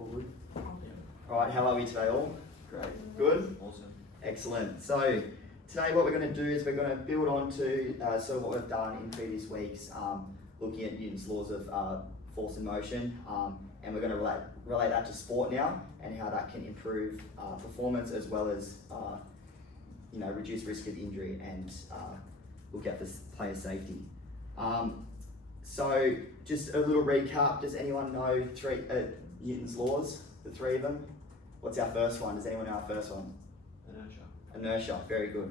All good? Alright, how are we today all? Great. Good? Awesome. Excellent. So, today what we're going to do is we're going to build on to sort of what we've done in previous weeks, looking at Newton's laws of force and motion, and we're going to relate that to sport now and how that can improve performance as well as reduce risk of injury and look out for player safety. So just a little recap. Does anyone know Newton's laws, the three of them? What's our first one? Does anyone know our first one? Inertia, very good.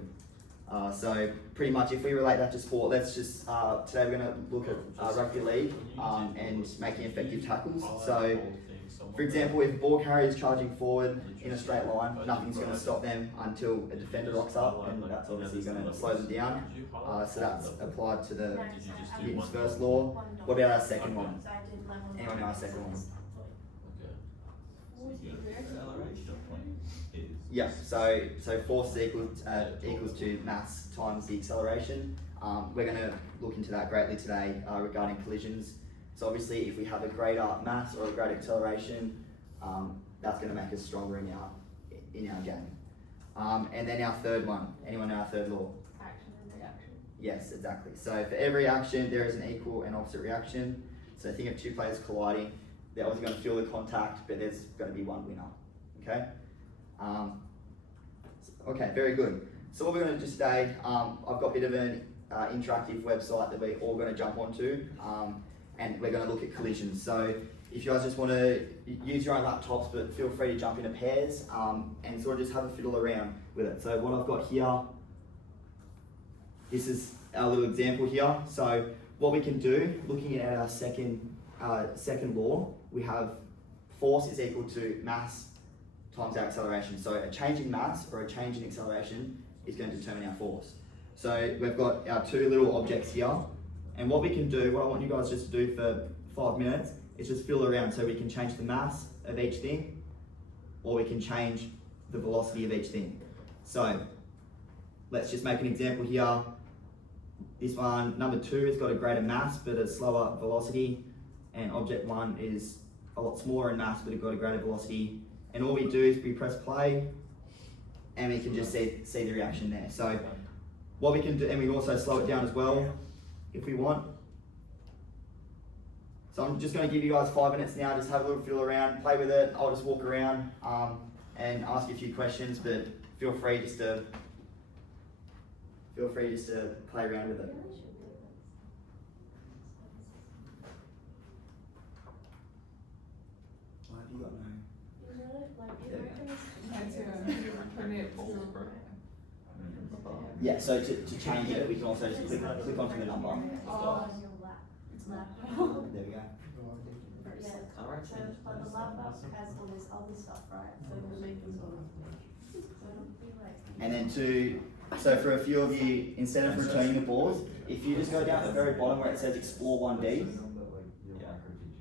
So pretty much if we relate that to sport, let's just, today we're going to look at rugby league and making effective tackles. So for example, if a ball carrier is charging forward in a straight line, nothing's going to stop them until a defender rocks up, and that's obviously going to slow them down. So that's applied to the Newton's first law. What about our second one? Anyone know our second one? Yeah, so force is equals to mass times the acceleration. We're going to look into that greatly today regarding collisions. So obviously if we have a greater mass or a greater acceleration, that's going to make us stronger in our game. And then our third one, anyone know our third law? Action and reaction. Yes, exactly. So for every action there is an equal and opposite reaction. So think of two players colliding. They're obviously going to feel the contact, but there's going to be one winner. Okay? Okay, very good. So what we're going to do today, I've got a bit of an interactive website that we're all going to jump onto, and we're going to look at collisions. So if you guys just want to use your own laptops, but feel free to jump into pairs and sort of just have a fiddle around with it. So what I've got here, this is our little example here. So what we can do, looking at our second law, we have force is equal to mass times our acceleration. So a change in mass or a change in acceleration is going to determine our force. So we've got our two little objects here, and what we can do, what I want you guys just to do for 5 minutes is just fiddle around. So we can change the mass of each thing, or we can change the velocity of each thing. So let's just make an example here. This one, number 2, has got a greater mass but a slower velocity, and object 1 is a lot smaller in mass but it's got a greater velocity. And all we do is we press play and we can just see the reaction there. So what we can do, and we can also slow it down as well if we want. So I'm just going to give you guys 5 minutes now, just have a little feel around, play with it. I'll just walk around and ask you a few questions, but feel free just to play around with it. What have you got now? Yeah, so to change it, we can also just click onto the number. Oh, There we go. yeah. So but the laptop has all this other stuff, right? So we're making sort of. And then so for a few of you, instead of returning the balls, if you just go down at the very bottom where it says explore 1D,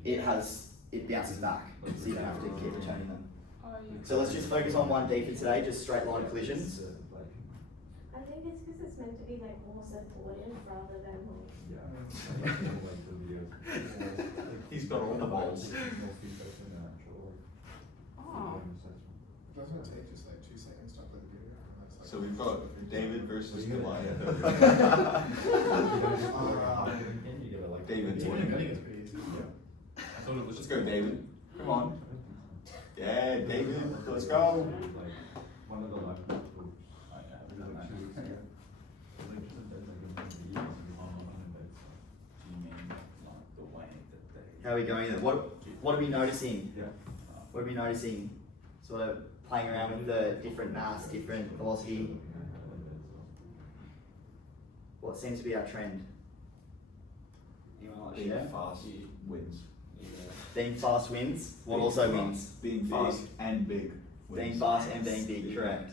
it bounces back, so you don't have to keep returning them. So let's just focus on 1D for today, just straight line collisions. I think it's because it's meant to be like more supportive rather than He's got all the balls. Oh. Doesn't it take just like 2 seconds to upload the video? So we've got David versus Goliath. David, I think it's pretty easy. I thought it was just go, David. Come on. Yeah, David, let's go. How are we going? What are we noticing? What are we noticing? Sort of playing around with the different mass, different velocity. What seems to be our trend? Anyone like to Being share? fast wins. Being fast wins. What also wins? Being fast and big wins. Being fast and being big, correct.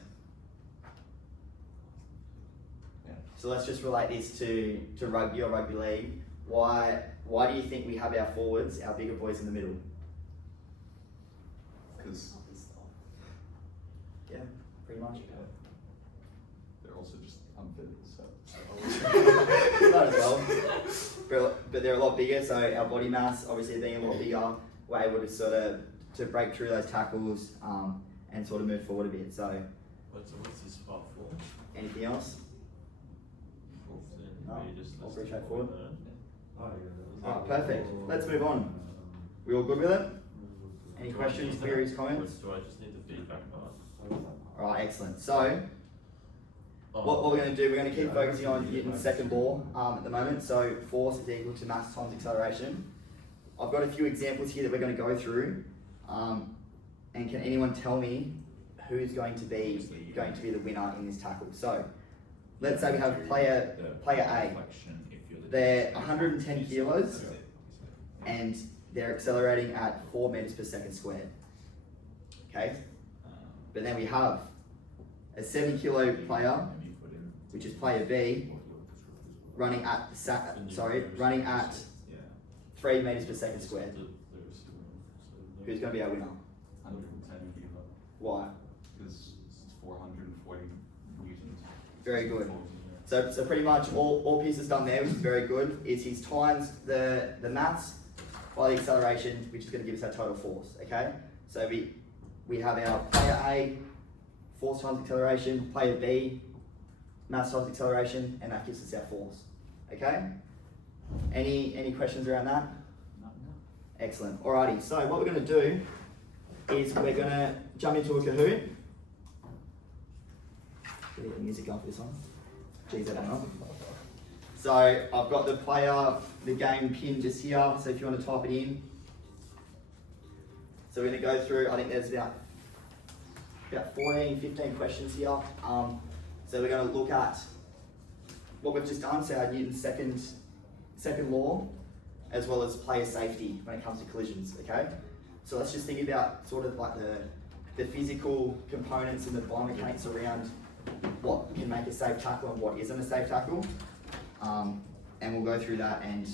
Yeah. So let's just relate this to rugby or rugby league. Why do you think we have our forwards, our bigger boys in the middle? Because Yeah, pretty much. they're also just unfitted, so. Might as well. But they're a lot bigger, so our body mass, obviously being a lot bigger, we're able to sort of to break through those tackles and sort of move forward a bit. So, What's his spot for? anything else? No, all pretty straightforward. Alright, perfect. Let's move on. We all good with it? Any questions, queries, comments? Do I just need the feedback part? Alright, excellent. So, what we're going to do, we're going to keep focusing on Newton's second law at the moment. So, force is equal to mass times acceleration. I've got a few examples here that we're going to go through. And can anyone tell me who's going to be the winner in this tackle? So, let's say we have player A. They're 110 kilos and they're accelerating at 4 meters per second squared. Okay? But then we have a 70 kilo player, which is player B, running at 3 meters per second squared. Who's going to be our winner? 110 kilo. Why? Because it's 440 newtons. Very good. So pretty much all pieces done there, which is very good, is he's times the mass by the acceleration, which is going to give us our total force. Okay? So we have our player A, force times acceleration, player B, mass times acceleration, and that gives us our force. Okay? Any questions around that? No. Excellent. Alrighty, so what we're going to do is we're going to jump into a Kahoot. Get the music on for this one. Geez, I don't know. So I've got the game pinned just here, so if you want to type it in. So we're going to go through, I think there's about 14, 15 questions here. So we're going to look at what we've just done, so our Newton's second law, as well as player safety when it comes to collisions, okay? So let's just think about sort of like the physical components and the biomechanics around what can make a safe tackle and what isn't a safe tackle. And we'll go through that, and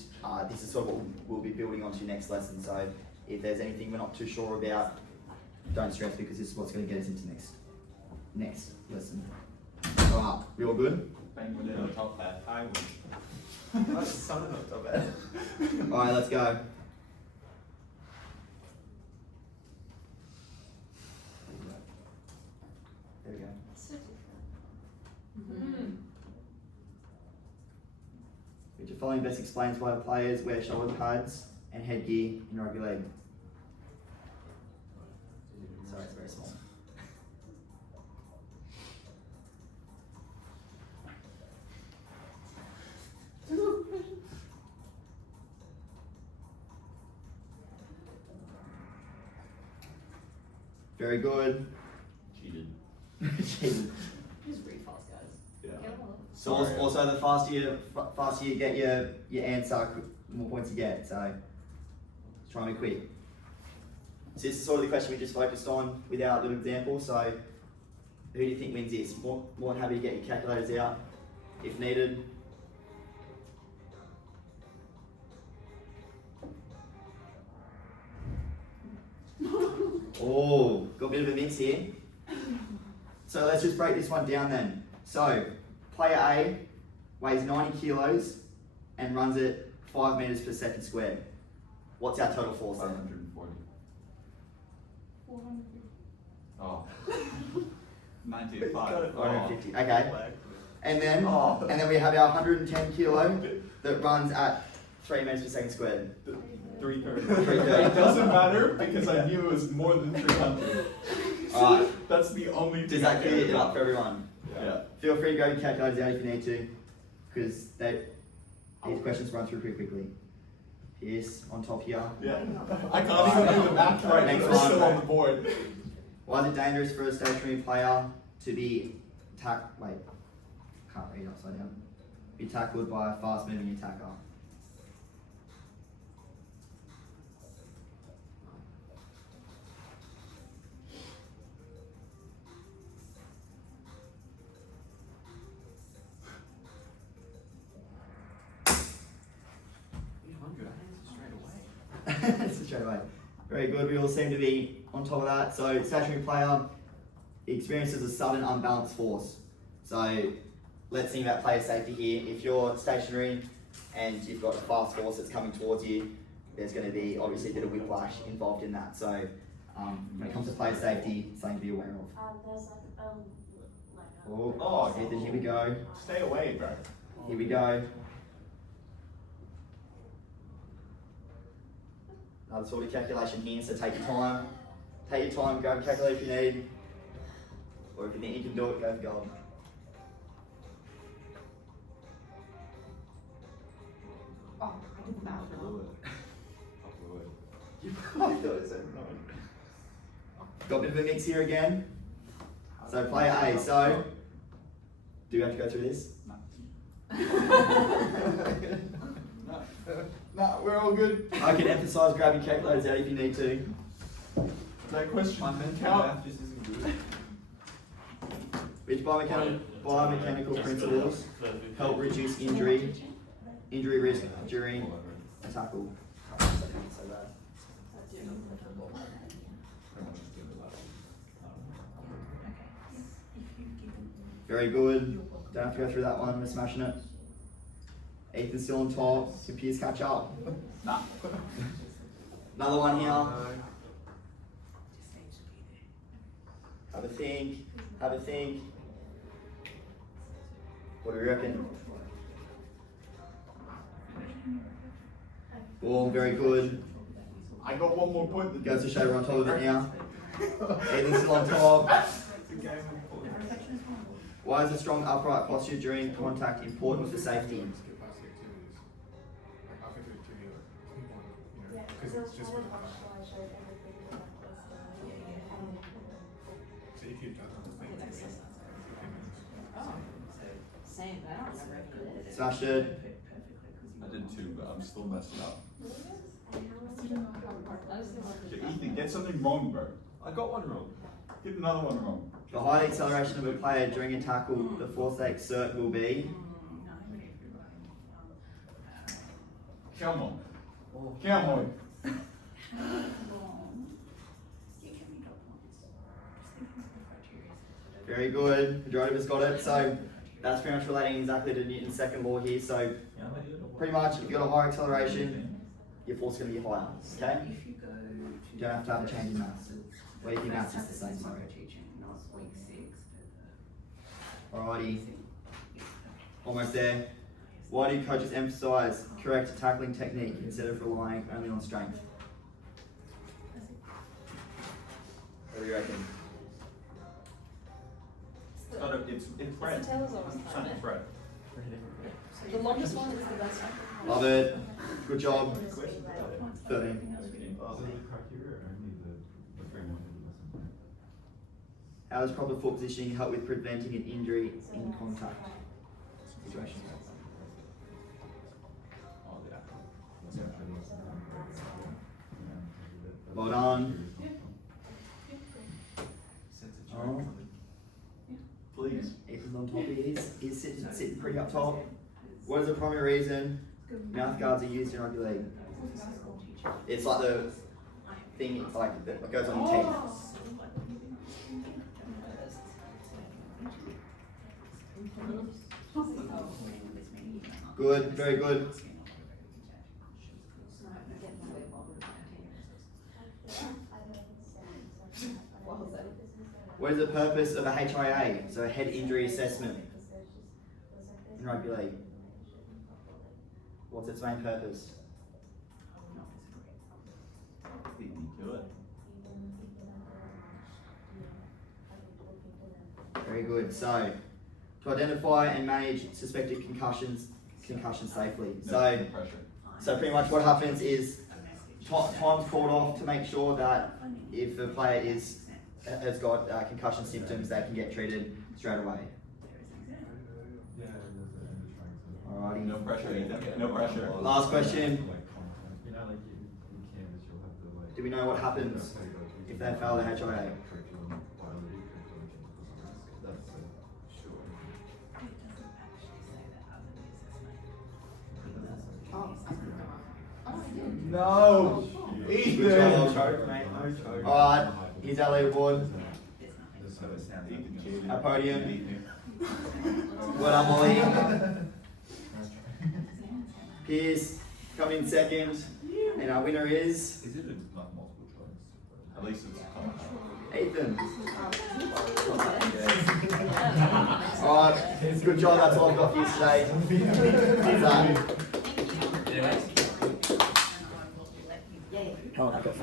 this is sort of what we'll be building onto next lesson. So if there's anything we're not too sure about, don't stress, because this is what's going to get us into next lesson. Alright, we all good? Bang with it on top that I win. That's something not so bad. Alright, let's go. There we go. So different. Which of the following best explains why players wear shoulder pads and headgear in rugby league? Sorry, it's very small. Very good. Cheated. Cheated. Just really fast, guys. Yeah. So also the faster you get your answer, the more points you get. So try and be quick. So this is sort of the question we just focused on with our little example. So who do you think wins this? More than happy to get your calculators out if needed. Oh, got a bit of a mix here. So let's just break this one down then. So player A weighs 90 kilos and runs at 5 meters per second squared. What's our total force then? 540. 400. Oh. 95. 450. Okay. And then we have our 110 kilo that runs at 3 meters per second squared. 330. 330. It doesn't matter because I knew it was more than 300. Alright. That's the only Does thing that I clear care it up about. for everyone? Yeah. Feel free to go your calculators out if you need to, because these questions run through pretty quickly. Pierce on top here. Yeah. I can't even do the math right, Next but it's one. still on the board. Why is it dangerous for a stationary player to be can't read upside down. Be tackled by a fast moving attacker? Straight away. Very good. We all seem to be on top of that. So stationary player experiences a sudden unbalanced force. So let's think about player safety here. If you're stationary and you've got a fast force that's coming towards you, there's going to be obviously a bit of whiplash involved in that. So when it comes to player safety, something to be aware of. There's Oh, Ethan, here we go. Stay away, bro. Here we go. Another sort of calculation here, so take your time. Take your time, grab a calculator if you need. Or if you think you can do it, go for gold. Oh, I did the math I wrong. blew it. I blew it. You probably thought it was everyone. Got a bit of a mix here again. So player A, so do we have to go through this? No, we're all good. I can emphasise grab your calculators out if you need to. That question count. Just isn't good. Which biomechanical principles help reduce injury risk during a tackle? Very good. Don't have to go through that one. We're smashing it. Ethan's still on top. Can Piers catch up? Nah. Another one here. Have a think. Have a think. What do we reckon? Oh, very good. I got one more point. Goes to show we're on top of it now. Ethan's still on top. Why is a strong upright posture during contact important for safety? I think it could be like, Yeah, because it's just really hard. So if you've done other things, Oh, same, but I don't remember if you did it. Smashed it. I did too, but I'm still messing up. That was the one. Okay, Ethan, get something wrong, bro. I got one wrong. Get another one wrong. The height acceleration of a player during a tackle, the force they exert will be. Come on. Come on. Very good. Majority of us got it. So that's pretty much relating exactly to Newton's second law here. So pretty much, if you've got a higher acceleration, your force is going to be higher. Okay? You don't have to have a change in mass. Well, your mass is the same. Sorry. Alrighty. Almost there. Why do coaches emphasise correct tackling technique instead of relying only on strength? What do you reckon? It's bread. It's the tails always It's time, bread. The longest one is the best one. Love it. Good job. 13. How does proper foot positioning help with preventing an injury in contact situation? Oh, yeah. Well done. Oh, Please. Ethan's on top. He's sitting pretty up top. What is the primary reason mouth guards are used in rugby league? It's like the thing, like that goes on your teeth. Good, very good. What is the purpose of a HIA, so a head injury assessment in rugby league? What's its main purpose? Do it. Very good. So, to identify and manage suspected concussions safely. No pressure. So pretty much what happens is time's called off to make sure that if a player has got concussion symptoms, they can get treated straight away. Alrighty. No pressure, Ethan. No pressure. Last question. Do we know what happens if they fail the HIA? No! Good job. Alright, here's our leaderboard. Our podium. Well done, Molly. Piers coming in second. And our winner is... Is it not multiple choice? At least it's Stephen. Alright, good job, that's all I've got for you today. Anyways. Yeah, yeah. Oh, I got